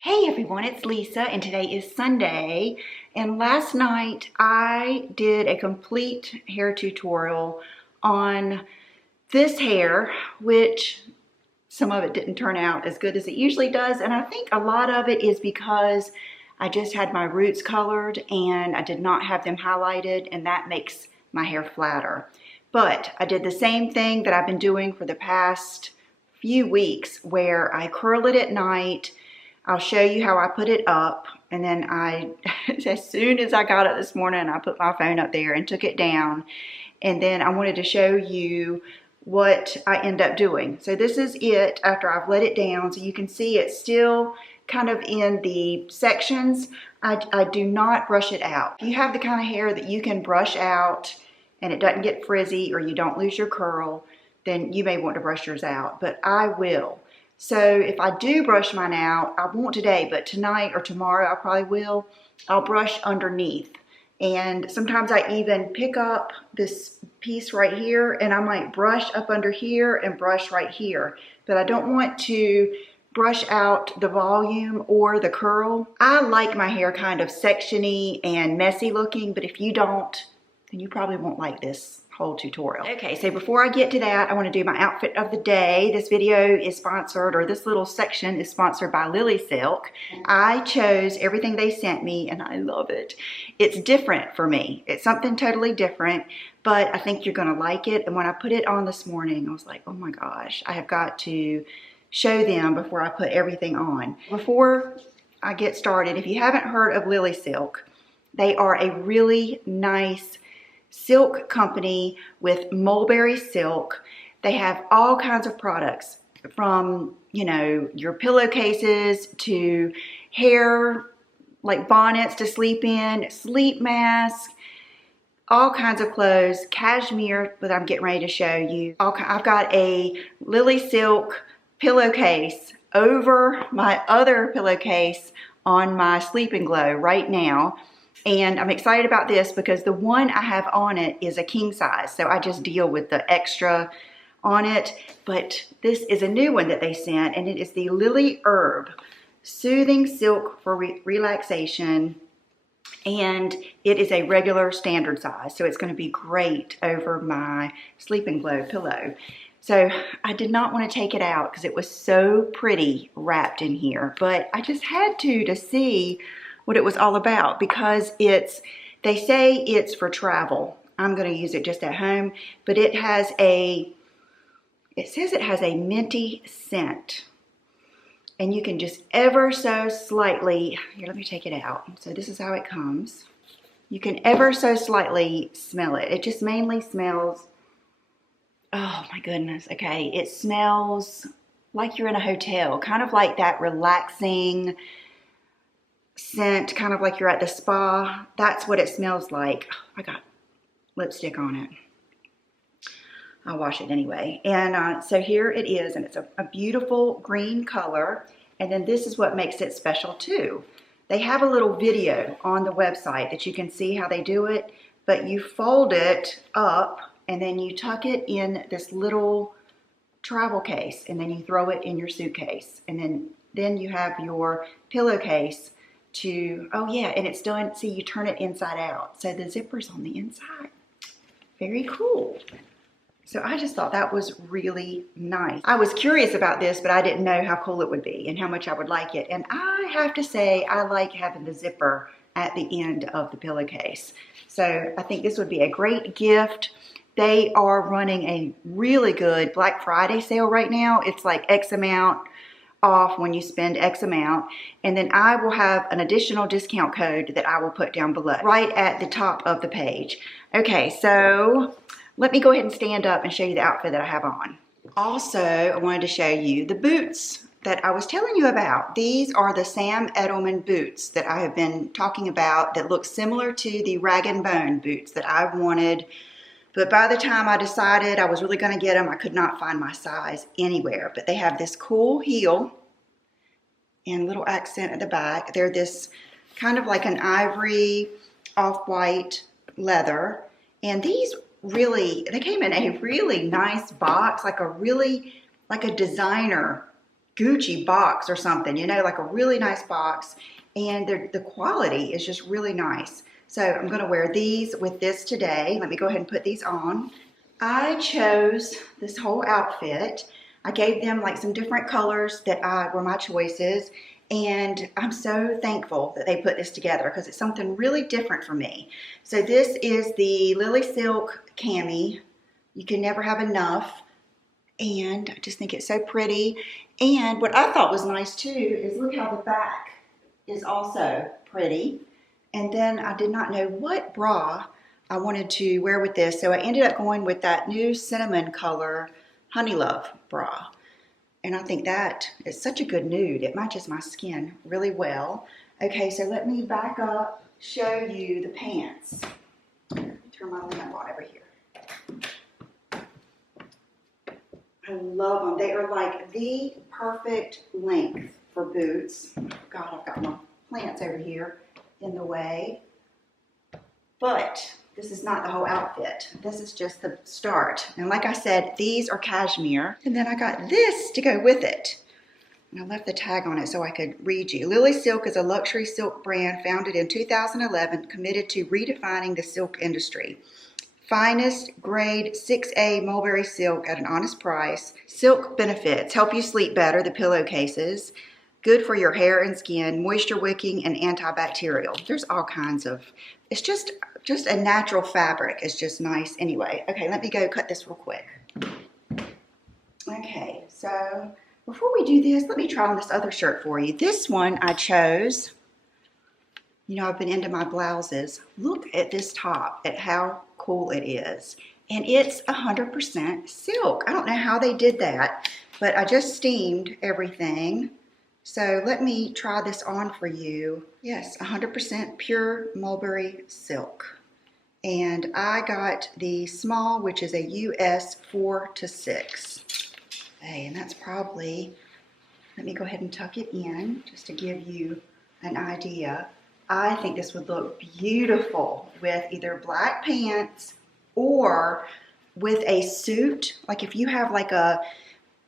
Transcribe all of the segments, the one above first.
Hey everyone, it's Lisa and today is Sunday, and last night I did a complete hair tutorial on this hair, which some of it didn't turn out as good as it usually does, and I think a lot of it is because I just had my roots colored and I did not have them highlighted, and that makes my hair flatter. But I did the same thing that I've been doing for the past few weeks where I curl it at night. I'll show you how I put it up, and then as soon as I got it this morning, I put my phone up there and took it down, and then I wanted to show you what I end up doing. So this is it after I've let it down, so you can see it's still kind of in the sections. I do not brush it out. If you have the kind of hair that you can brush out and it doesn't get frizzy or you don't lose your curl, then you may want to brush yours out, but I will. So if I do brush mine out, I won't today, but tonight or tomorrow I probably will, I'll brush underneath. And sometimes I even pick up this piece right here and I might brush up under here and brush right here. But I don't want to brush out the volume or the curl. I like my hair kind of sectiony and messy looking, but if you don't, then you probably won't like this whole tutorial. Okay, so before I get to that, I want to do my outfit of the day. This video is sponsored, or this little section is sponsored by Lilly Silk. I chose everything they sent me and I love it. It's different for me. It's something totally different, but I think you're gonna like it. And when I put it on this morning, I was like, oh my gosh, I have got to show them before I put everything on. Before I get started, if you haven't heard of Lilly Silk, they are a really nice silk company with mulberry silk. They have all kinds of products from, you know, your pillowcases to hair, like bonnets to sleep in, sleep masks, all kinds of clothes, cashmere that I'm getting ready to show you. I've got a Lilly Silk pillowcase over my other pillowcase on my Sleep and Glow right now. And I'm excited about this because the one I have on it is a king size. So I just deal with the extra on it. But this is a new one that they sent, and it is the Lily Herb Soothing Silk for Relaxation. And it is a regular standard size. So it's going to be great over my Sleep and Glow pillow. So I did not want to take it out because it was so pretty wrapped in here. But I just had to see what it was all about, because they say it's for travel. I'm going to use it just at home, but it says it has a minty scent, and you can just ever so slightly, here, let me take it out. So this is how it comes. You can ever so slightly smell it. It just mainly smells, oh my goodness, okay. It smells like you're in a hotel, kind of like that relaxing scent, kind of like you're at the spa. That's what it smells like. Oh, I got lipstick on it. I'll wash it anyway. And so here it is, and it's a beautiful green color. And then this is what makes it special too. They have a little video on the website that you can see how they do it, but you fold it up and then you tuck it in this little travel case, and then you throw it in your suitcase. And then you have your pillowcase oh yeah, and it's done, see, you turn it inside out. So the zipper's on the inside. Very cool. So I just thought that was really nice. I was curious about this, but I didn't know how cool it would be and how much I would like it. And I have to say, I like having the zipper at the end of the pillowcase. So I think this would be a great gift. They are running a really good Black Friday sale right now. It's like X amount off when you spend X amount, and then I will have an additional discount code that I will put down below, right at the top of the page. Okay, so let me go ahead and stand up and show you the outfit that I have on. Also, I wanted to show you the boots that I was telling you about. These are the Sam Edelman boots that I have been talking about that look similar to the Rag & Bone boots that I wanted. But by the time I decided I was really going to get them, I could not find my size anywhere. But they have this cool heel and little accent at the back. They're this kind of like an ivory off-white leather. And these really, they came in a really nice box, like a designer Gucci box or something, you know, like a really nice box. And the quality is just really nice. So I'm going to wear these with this today. Let me go ahead and put these on. I chose this whole outfit. I gave them like some different colors that were my choices. And I'm so thankful that they put this together because it's something really different for me. So this is the Lilly Silk cami. You can never have enough. And I just think it's so pretty. And what I thought was nice too is look how the back is also pretty. And then I did not know what bra I wanted to wear with this. So I ended up going with that new cinnamon color Honey Love bra. And I think that is such a good nude. It matches my skin really well. Okay, so let me back up, show you the pants. Turn my lamp on over here. I love them. They are like the perfect length for boots. God, I've got my plants over here in the way. But this is not the whole outfit. This is just the start. And like I said, these are cashmere. And then I got this to go with it. And I left the tag on it so I could read you. Lilly Silk is a luxury silk brand founded in 2011, committed to redefining the silk industry. Finest grade 6A mulberry silk at an honest price. Silk benefits: help you sleep better, the pillowcases. Good for your hair and skin, moisture wicking and antibacterial. There's all kinds of, it's just a natural fabric. It's just nice anyway. Okay, let me go cut this real quick. Okay, so before we do this, let me try on this other shirt for you. This one I chose. You know, I've been into my blouses. Look at this top, at how cool it is. And it's 100% silk. I don't know how they did that, but I just steamed everything. So let me try this on for you. Yes, 100% pure mulberry silk. And I got the small, which is a US 4 to 6. Okay, and that's probably, let me go ahead and tuck it in just to give you an idea. I think this would look beautiful with either black pants or with a suit. Like if you have like a,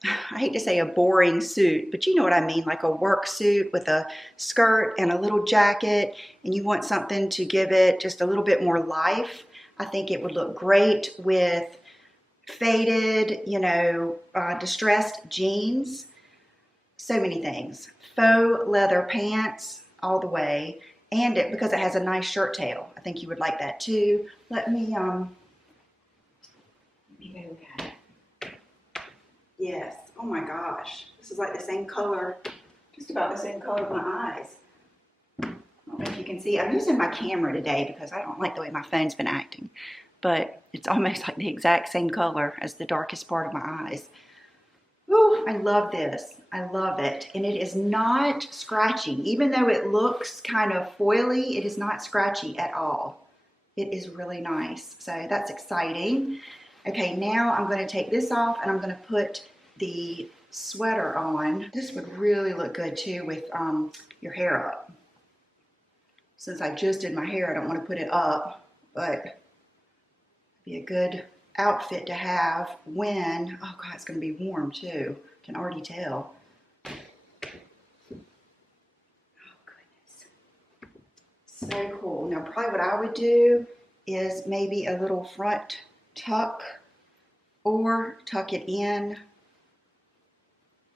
I hate to say a boring suit, but you know what I mean, like a work suit with a skirt and a little jacket, and you want something to give it just a little bit more life. I think it would look great with faded, you know, distressed jeans. So many things. Faux leather pants all the way. And it, because it has a nice shirt tail. I think you would like that too. Let me go look at it. Yes, oh my gosh. This is like the same color, just about the same color of my eyes. I don't know if you can see. I'm using my camera today because I don't like the way my phone's been acting. But it's almost like the exact same color as the darkest part of my eyes. Ooh, I love this. I love it. And it is not scratchy. Even though it looks kind of foily, it is not scratchy at all. It is really nice. So that's exciting. Okay, now I'm going to take this off and I'm going to put the sweater on. This would really look good too with your hair up. Since I just did my hair, I don't want to put it up, but it'd be a good outfit to have when, oh God, it's going to be warm too. Can already tell. Oh goodness. So cool. Now probably what I would do is maybe a little front tuck or tuck it in.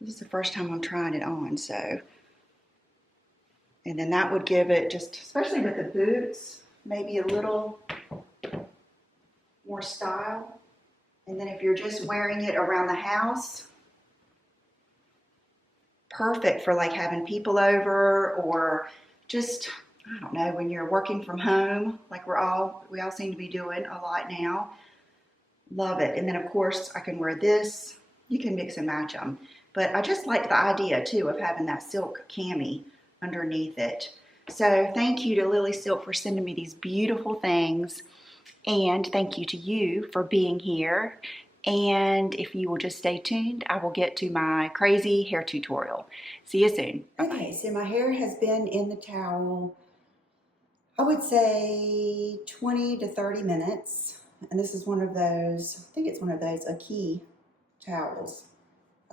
This is the first time I'm trying it on, so. And then that would give it just, especially with the boots, maybe a little more style. And then if you're just wearing it around the house, perfect for like having people over or just, I don't know, when you're working from home, like we all seem to be doing a lot now. Love it. And then of course I can wear this. You can mix and match them. But I just like the idea too of having that silk cami underneath it. So thank you to Lilly Silk for sending me these beautiful things. And thank you to you for being here. And if you will just stay tuned, I will get to my crazy hair tutorial. See you soon. Bye-bye. Okay, so my hair has been in the towel, I would say 20 to 30 minutes. And this is one of those, I think it's one of those Aki towels.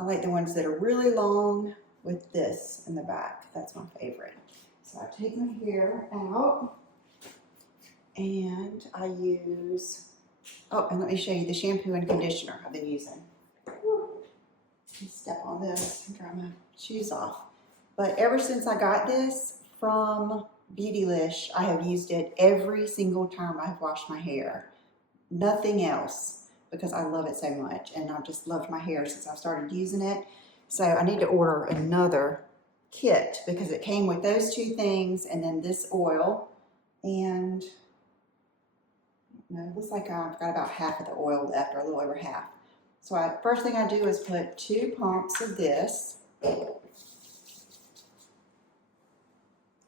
I like the ones that are really long with this in the back. That's my favorite. So I take my hair out and I use, oh, and let me show you the shampoo and conditioner I've been using. Step on this and dry my shoes off. But ever since I got this from Beautylish, I have used it every single time I've washed my hair. Nothing else, because I love it so much, and I've just loved my hair since I started using it. So I need to order another kit because it came with those two things and then this oil. And it looks like I've got about half of the oil left, or a little over half. So first thing I do is put 2 pumps of this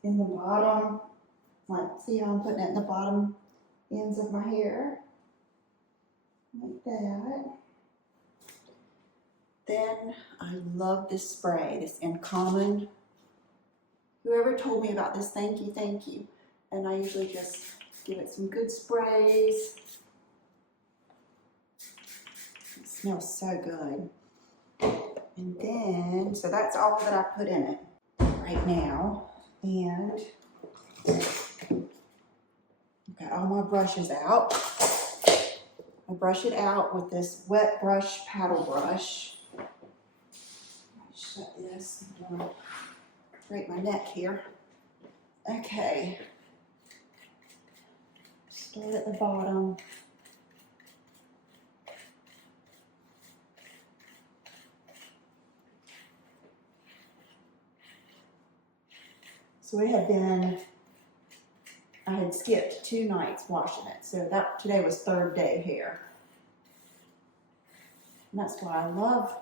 in the bottom, like, see how I'm putting it in the bottom ends of my hair, like that. Then I love this spray, this Uncommon. Whoever told me about this, thank you, thank you. And I usually just give it some good sprays. It smells so good. And then, so that's all that I put in it right now. And I've got all my brushes out. I brush it out with this wet brush paddle brush. Shut this. I'm gonna break my neck here. Okay. Start at the bottom. So it had been, I had skipped 2 nights washing it. So today was 3rd day hair. And that's why I love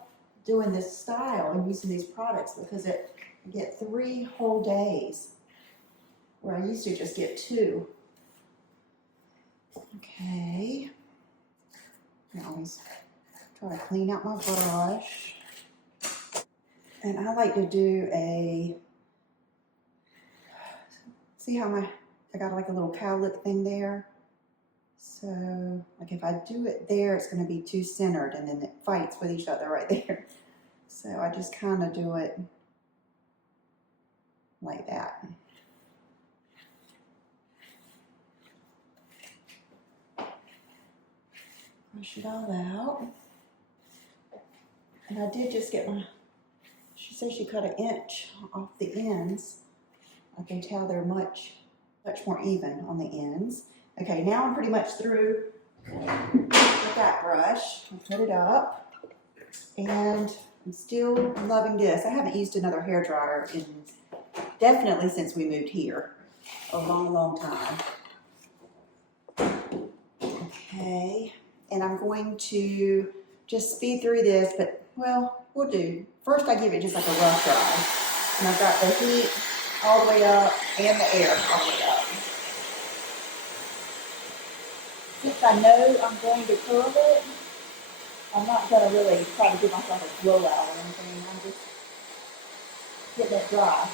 doing this style and using these products, because I get 3 whole days where I used to just get 2. Okay. I always try to clean out my brush. And I like to do see how I got like a little cowlick thing there. So like if I do it there, it's going to be too centered and then it fights with each other right there. So I just kind of do it like that. Brush it all out. And I did just get she says she cut 1 inch off the ends. I can tell they're much more even on the ends. Okay, now I'm pretty much through with that brush. I'll put it up. And I'm still loving this. I haven't used another hair dryer in definitely since we moved here. A long time. Okay, and I'm going to just speed through this, but well, we'll do. First I give it just like a rough dry. And I've got the heat all the way up and the air all the way up. Since I know I'm going to curl it, I'm not going to really try to give myself a blowout or anything. I'm just getting it dry.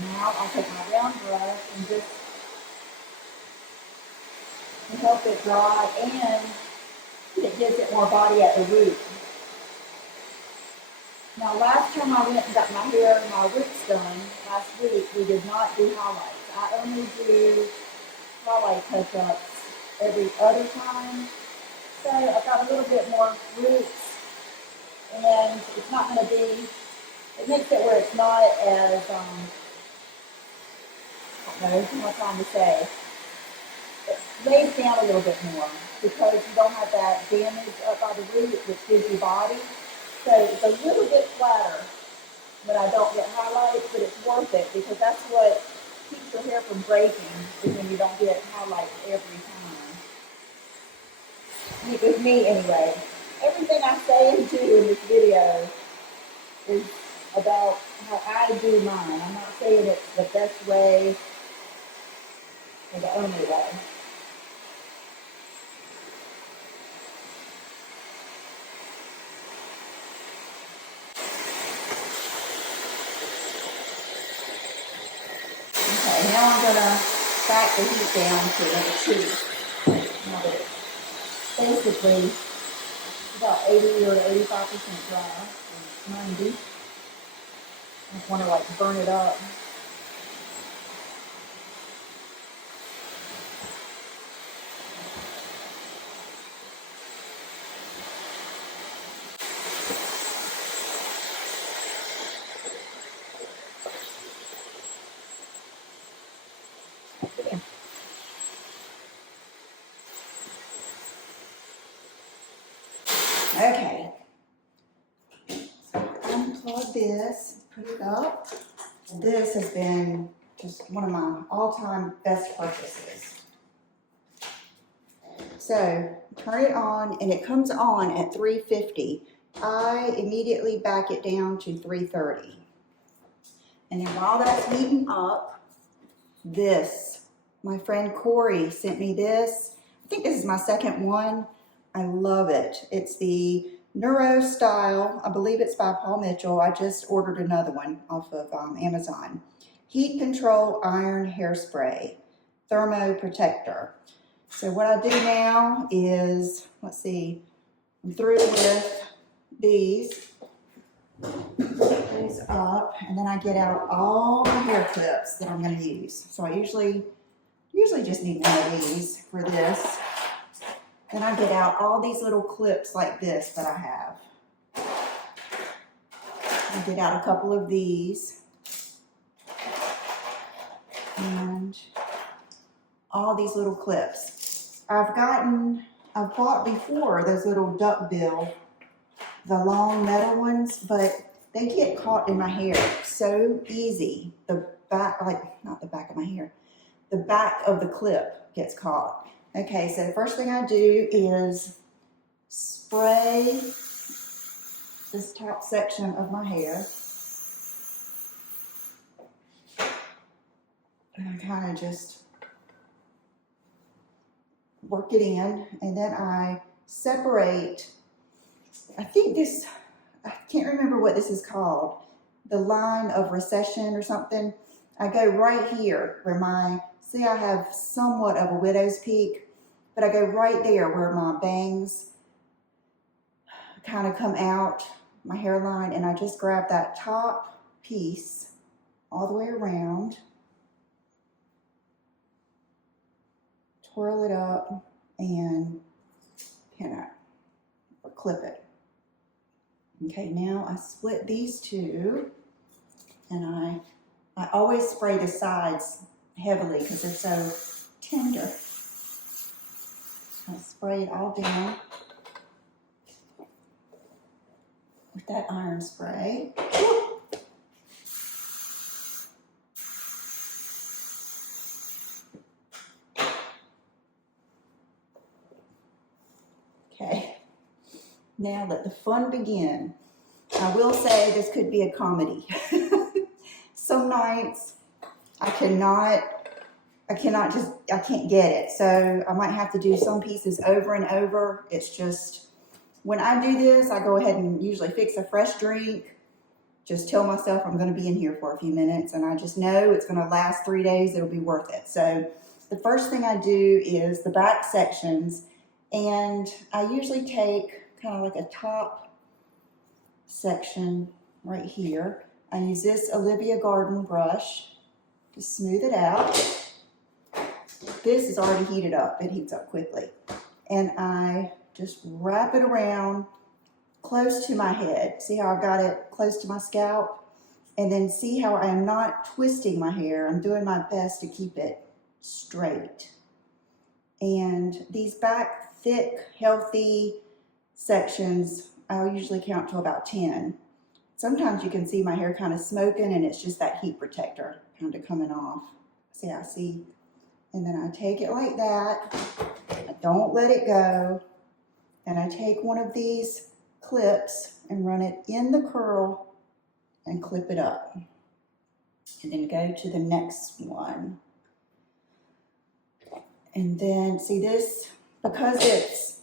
Now I'll take my round brush and just help it dry, and it gives it more body at the root. Now last time I went and got my roots done last week, we did not do highlights. I only do highlight touch-ups every other time. So I've got a little bit more roots, and it's not going to be, it makes it where it's not as, I don't know what I'm trying to say. it lays down a little bit more because you don't have that damage up by the root, which gives you body. So it's a little bit flatter, but I don't get highlights, but it's worth it because that's what keeps your hair from breaking is when you don't get highlights every time. With me anyway. Everything I say and do in this video is about how I do mine. I'm not saying it's the best way or the only way. Okay, now I'm going to back the heat down to another 2. Now that it's basically about 80 or 85% dry, or 90. I just want to like burn it up. Okay, unplug this, put it up. This has been just one of my all-time best purchases. So turn it on, and it comes on at 350. I immediately back it down to 330. And then while that's heating up, my friend Corey sent me this. I think this is my second one. I love it. It's the Neuro Style. I believe it's by Paul Mitchell. I just ordered another one off of Amazon. Heat Control Iron Hairspray Thermo Protector. So what I do now is, let's see, I'm through with these up, and then I get out all my hair clips that I'm going to use. So I usually just need one of these for this. Then I get out all these little clips like this that I have. I get out a couple of these. And all these little clips. I've bought before those little duckbill, the long metal ones, but they get caught in my hair so easy. The back, not the back of my hair, the back of the clip gets caught. Okay, so the first thing I do is spray this top section of my hair. And I kind of just work it in, and then I separate, I can't remember what this is called, the line of recession or something. I go right here where see I have somewhat of a widow's peak, but I go right there where my bangs kind of come out, my hairline, and I just grab that top piece all the way around, twirl it up, and pin it or clip it. Okay, now I split these two, and I always spray the sides heavily because they're so tender. I spray it all down with that iron spray. Okay, now let the fun begin. I will say this could be a comedy. Some nights I can't get it. So I might have to do some pieces over and over. It's just, when I do this, I go ahead and usually fix a fresh drink. Just tell myself I'm going to be in here for a few minutes, and I just know it's going to last 3 days. It'll be worth it. So the first thing I do is the back sections, and I usually take kind of like a top section right here. I use this Olivia Garden brush to smooth it out. This is already heated up. It heats up quickly. And I just wrap it around close to my head. See how I've got it close to my scalp? And then see how I am not twisting my hair. I'm doing my best to keep it straight. And these back thick, healthy sections, I usually count to about 10. Sometimes you can see my hair kind of smoking and it's just that heat protector kind of coming off. See, I see. And then I take it like that. I don't let it go. And I take one of these clips and run it in the curl and clip it up. And then go to the next one. And then see this, because it's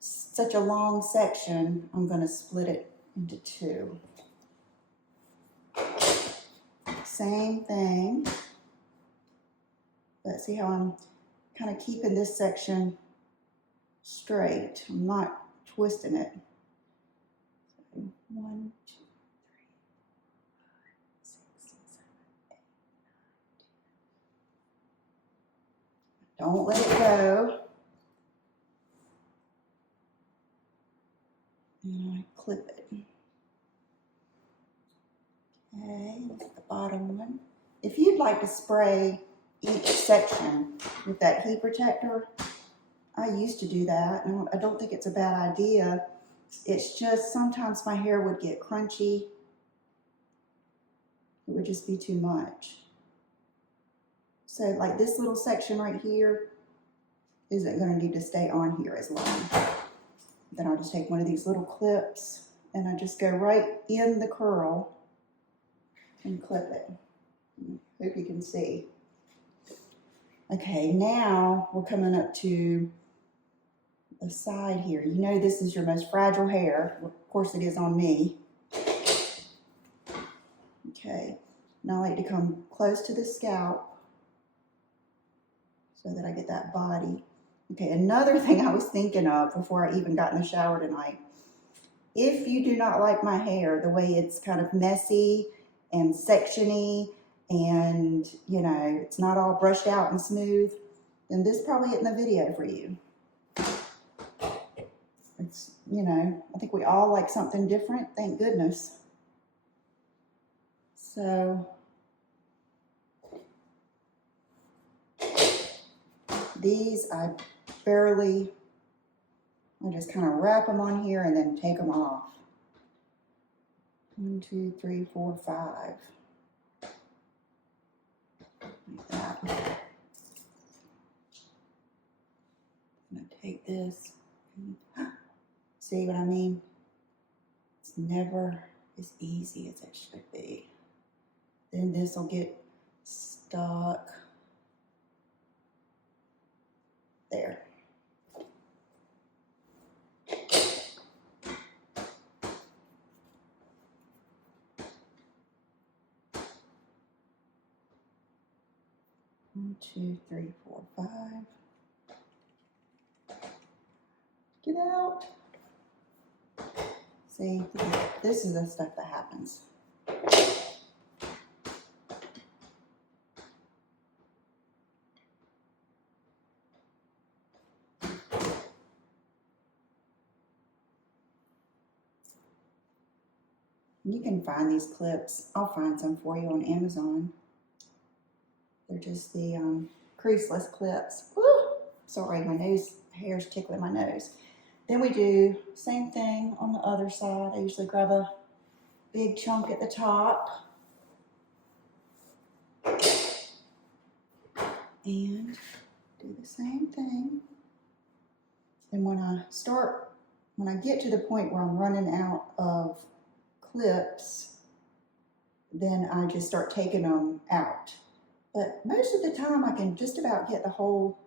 such a long section, I'm going to split it into 2. Same thing. But see how I'm kind of keeping this section straight. I'm not twisting it. So 1, 2, 3, 4, 5, 6, 7, 8, 9, 10. Don't let it go. And I clip it. Okay, look at the bottom one. If you'd like to spray each section with that heat protector, I used to do that, and I don't think it's a bad idea. It's just sometimes my hair would get crunchy. It would just be too much. So like this little section right here isn't going to need to stay on here as long. Then I'll just take one of these little clips and I just go right in the curl and clip it. Hope you can see. Okay, now we're coming up to the side here. You know this is your most fragile hair. Of course it is on me. Okay, now I like to come close to the scalp so that I get that body. Okay, another thing I was thinking of before I even got in the shower tonight. If you do not like my hair, the way it's kind of messy and sectiony and, you know, it's not all brushed out and smooth, then this probably isn't the video for you. It's, you know, I think we all like something different, thank goodness. So, these I just kind of wrap them on here and then take them off. 1, 2, 3, 4, 5. Like that. I'm going to take this. See what I mean? It's never as easy as it should be. Then this will get stuck there. One, 2, 3, 4, 5. Get out. See, this is the stuff that happens. You can find these clips. I'll find some for you on Amazon. They're just the creaseless clips. Woo! Sorry, my hair's tickling my nose. Then we do same thing on the other side. I usually grab a big chunk at the top. And do the same thing. And when I get to the point where I'm running out of clips, then I just start taking them out. But most of the time I can just about get the whole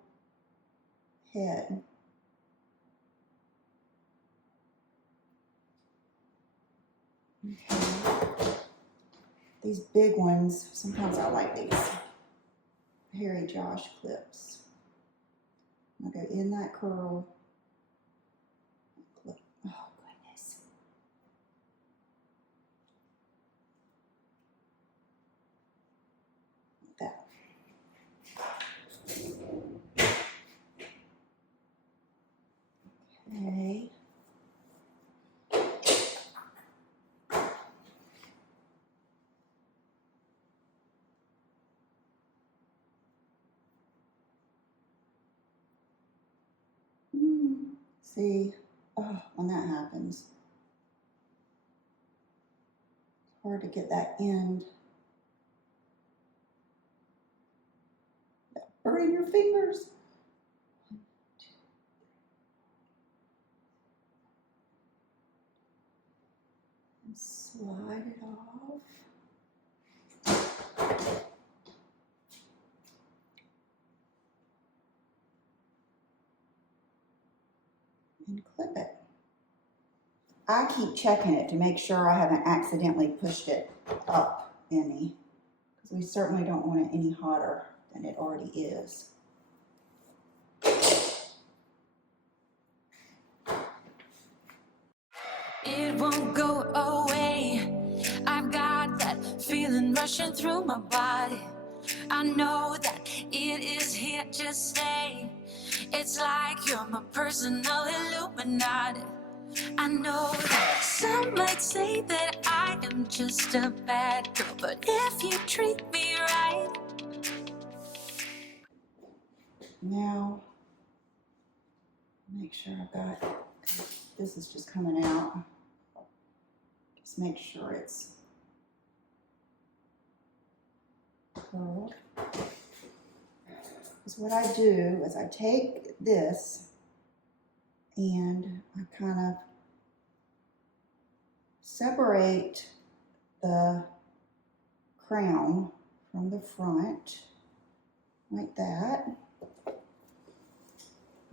head. Okay. These big ones, sometimes I like these Hairy Josh clips. I'll go in that curl. Clip. Oh, goodness. Like that. Okay. See, oh, when that happens, it's hard to get that end. Burn your fingers. And slide it off. And clip it. I keep checking it to make sure I haven't accidentally pushed it up any, because we certainly don't want it any hotter than it already is. It won't go away. I've got that feeling rushing through my body. I know that it is here to stay. It's like you're my personal Illuminati. I know that some might say that I am just a bad girl, but if you treat me right. Now, make sure I've got, this is just coming out. Just make sure it's curled. Because what I do is I take this and I kind of separate the crown from the front like that.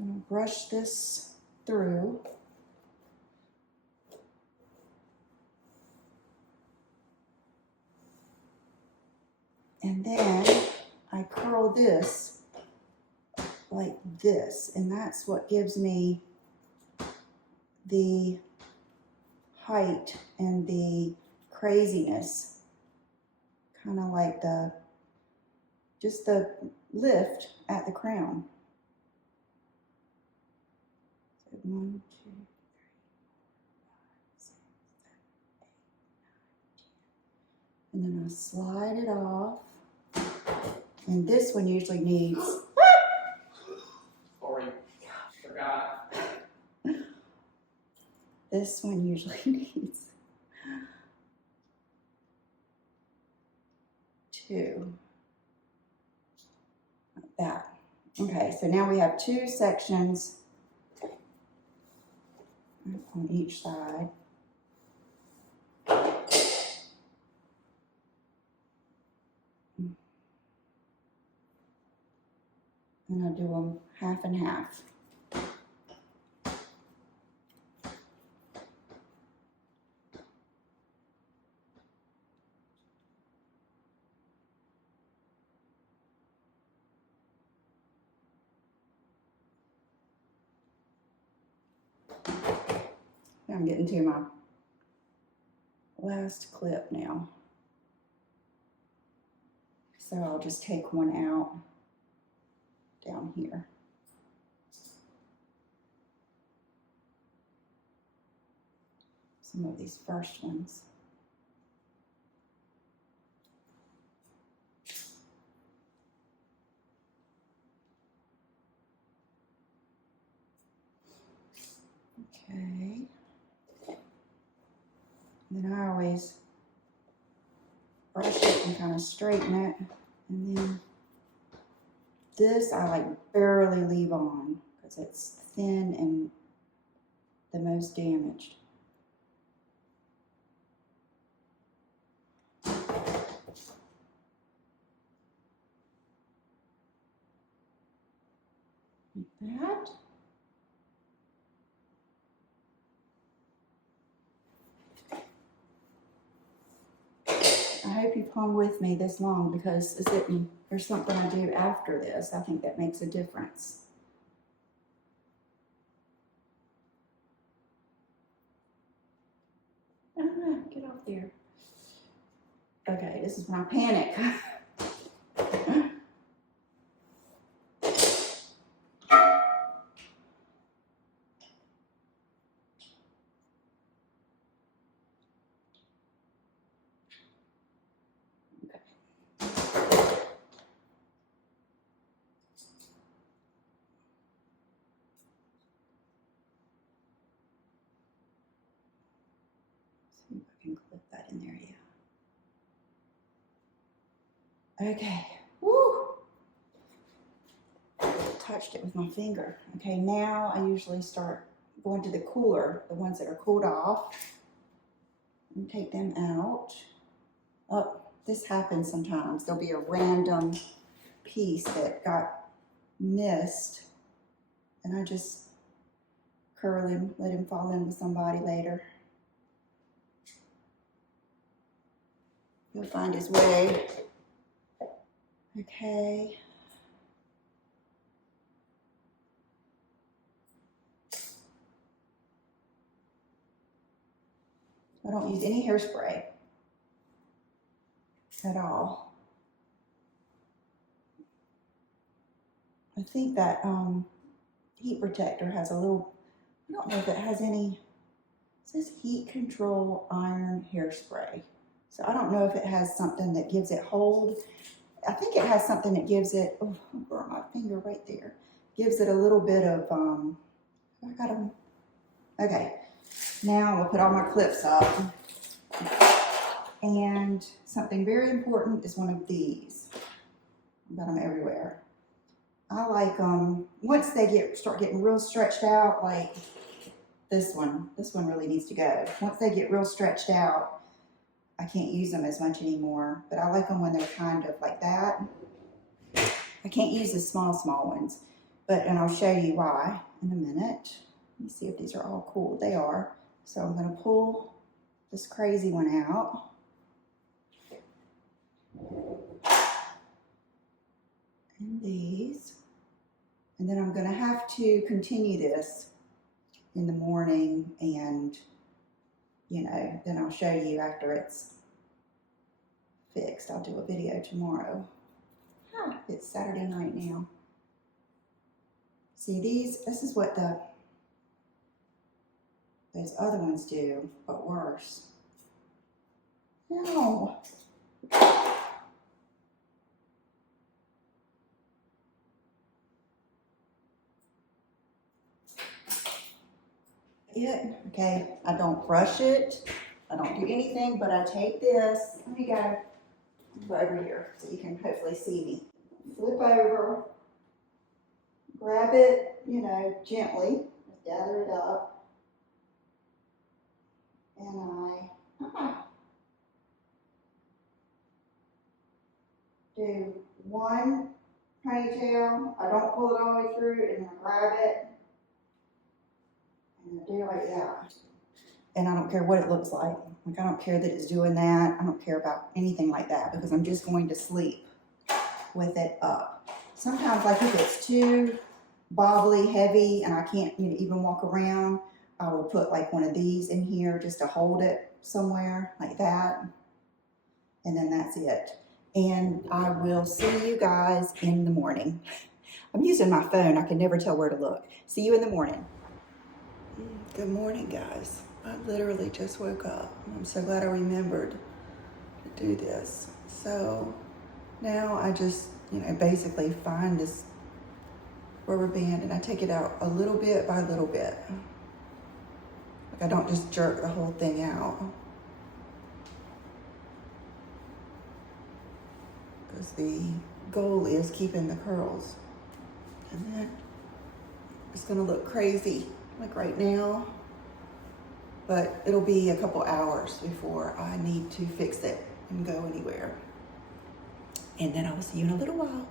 I'm going to brush this through. And then I curl this like this, and that's what gives me the height and the craziness, kind of like just the lift at the crown. So 1, 2, 3, 4, 5, 6, 7, 8, 9, 10. And then I slide it off. And this one usually needs. Sorry, forgot. This one usually needs 2. Like that. Okay, so now we have 2 sections on each side. And I do them half and half. I'm getting to my last clip now. So I'll just take one out down here. Some of these first ones. Okay. Then I always brush it and kind of straighten it. And then this I like barely leave on because it's thin and the most damaged. Like that. I hope you've hung with me this long because there's something I do after this. I think that makes a difference. Get off there. Okay, this is when I panic. can clip that in there, yeah. Okay, woo! Touched it with my finger. Okay, now I usually start going to the cooler, the ones that are cooled off, and take them out. Oh, this happens sometimes. There'll be a random piece that got missed, and I just curl him, let him fall in with somebody later. He'll find his way. Okay. I don't use any hairspray at all. I think that heat protector has a little, I don't know if it has any, it says heat control iron hairspray. So I don't know if it has something that gives it hold. I think it has something that gives it, oh, I burnt my finger right there. Gives it a little bit of, I got them. Okay, now I'll put all my clips up. And something very important is one of these. I've got them everywhere. I like them, once they start getting real stretched out, like this one really needs to go. Once they get real stretched out, I can't use them as much anymore, but I like them when they're kind of like that. I can't use the small ones, and I'll show you why in a minute. Let me see if these are all cool. They are. So I'm gonna pull this crazy one out. And these. And then I'm gonna have to continue this in the morning, and then I'll show you after it's fixed. I'll do a video tomorrow. It's Saturday night now. See, this is what those other ones do, but worse. No. Okay, I don't brush it. I don't do anything, but I take this. Let me go over here so you can hopefully see me. Flip over, grab it, gently, just gather it up, and I do one ponytail. I don't pull it all the way through, and I grab it, and I do like that. And I don't care what it looks like. Like, I don't care that it's doing that. I don't care about anything like that, because I'm just going to sleep with it up. Sometimes, like if it's too bobbly, heavy, and I can't even walk around, I will put like one of these in here just to hold it somewhere like that. And then that's it. And I will see you guys in the morning. I'm using my phone. I can never tell where to look. See you in the morning. Good morning, guys. I literally just woke up. I'm so glad I remembered to do this. So now I just, basically find this rubber band and I take it out a little bit by little bit. Like, I don't just jerk the whole thing out, because the goal is keeping the curls. And then it's gonna look crazy like right now, but it'll be a couple hours before I need to fix it and go anywhere. And then I will see you in a little while.